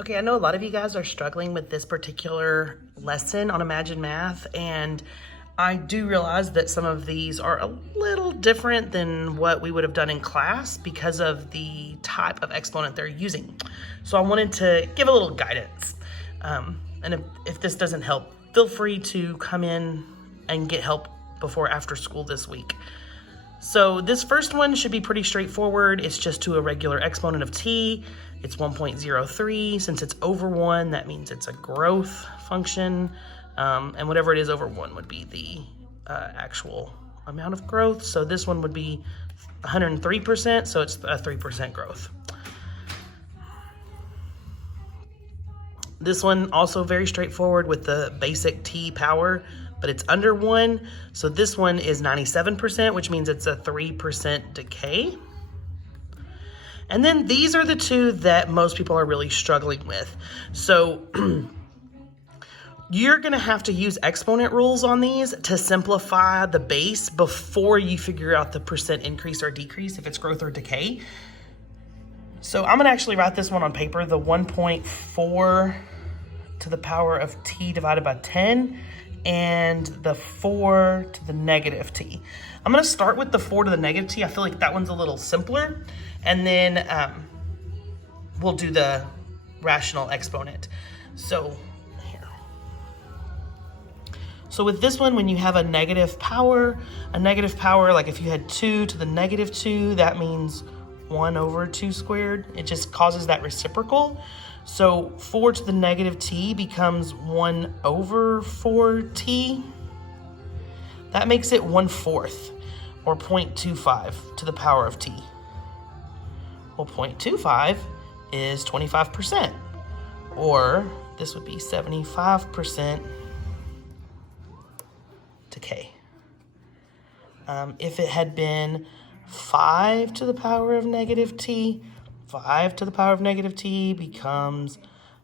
Okay, I know a lot of you guys are struggling with this particular lesson on Imagine Math, and I do realize that some of these are a little different than what we would have done in class because of the type of exponent they're using. So I wanted to give a little guidance. And if this doesn't help, feel free to come in and get help before after school this week. So this first one should be pretty straightforward. It's just to a regular exponent of t. It's 1.03. Since it's over 1, that means it's a growth function. And whatever it is over 1 would be the actual amount of growth. So this one would be 103%, so it's a 3% growth. This one also very straightforward with the basic t power, but it's under 1. So this one is 97%, which means it's a 3% decay. And then these are the two that most people are really struggling with. So you're gonna have to use exponent rules on these to simplify the base before you figure out the percent increase or decrease, if it's growth or decay. So I'm gonna actually write this one on paper, the 1.4 to the power of t divided by 10 and the 4 to the negative t. I'm gonna start with the 4 to the negative t. I feel like that one's a little simpler. And then we'll do the rational exponent. So here. So with this one, when you have a negative power, like if you had 2 to the negative 2, that means 1 over 2 squared. It just causes that reciprocal. So 4 to the negative t becomes 1 over 4t. That makes it 1/4, or 0.25 to the power of t. Well, 0.25 is 25%, or this would be 75% decay. If it had been 5 to the power of negative t, 5 to the power of negative t becomes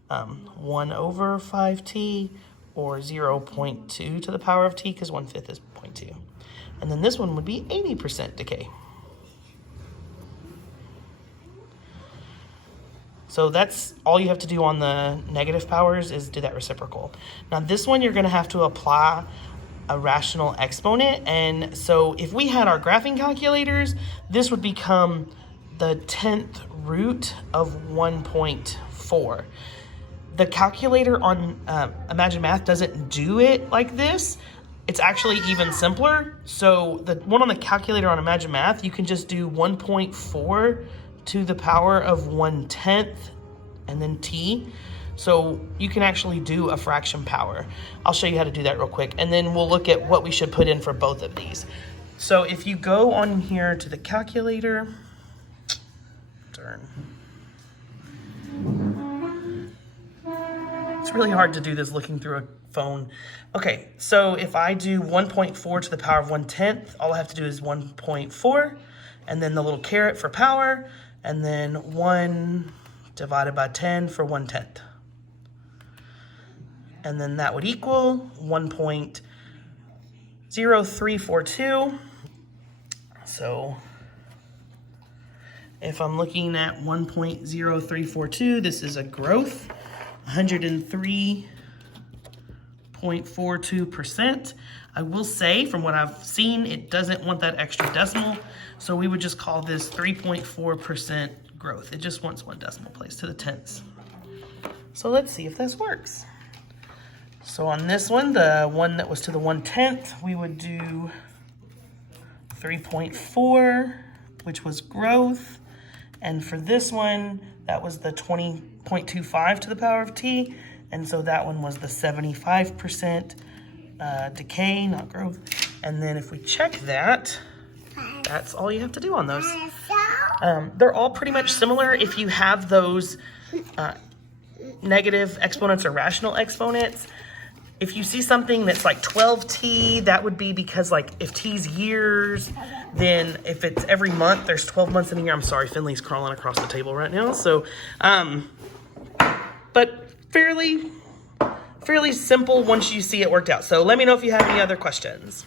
1 over 5t, or 0.2 to the power of t, because 1/5 is 0.2. And then this one would be 80% decay. So that's all you have to do on the negative powers, is do that reciprocal. Now this one, you're gonna have to apply a rational exponent. And so if we had our graphing calculators, this would become the 10th root of 1.4. The calculator on Imagine Math doesn't do it like this. It's actually even simpler. So the one on the calculator on Imagine Math, you can just do 1.4 to the power of 1/10 and then t. So you can actually do a fraction power. I'll show you how to do that real quick, and then we'll look at what we should put in for both of these. So if you go on here to the calculator, it's really hard to do this looking through a phone. Okay, so if I do 1.4 to the power of 1/10, all I have to do is 1.4, and then the little caret for power, and then 1 divided by 10 for 1/10. And then that would equal 1.0342. So if I'm looking at 1.0342, this is a growth, 103.42%. I will say, from what I've seen, it doesn't want that extra decimal. So we would just call this 3.4% growth. It just wants one decimal place to the tenths. So let's see if this works. So on this one, the one that was to the 1/10, we would do 3.4, which was growth. And for this one, that was the 20.25 to the power of t. And so that one was the 75% decay, not growth. And then if we check that, that's all you have to do on those. They're all pretty much similar. If you have those negative exponents or rational exponents, if you see something that's like 12t, that would be because, like, if t's years, then if it's every month, there's 12 months in a year. I'm sorry, Finley's crawling across the table right now. So, but fairly simple once you see it worked out. So let me know if you have any other questions.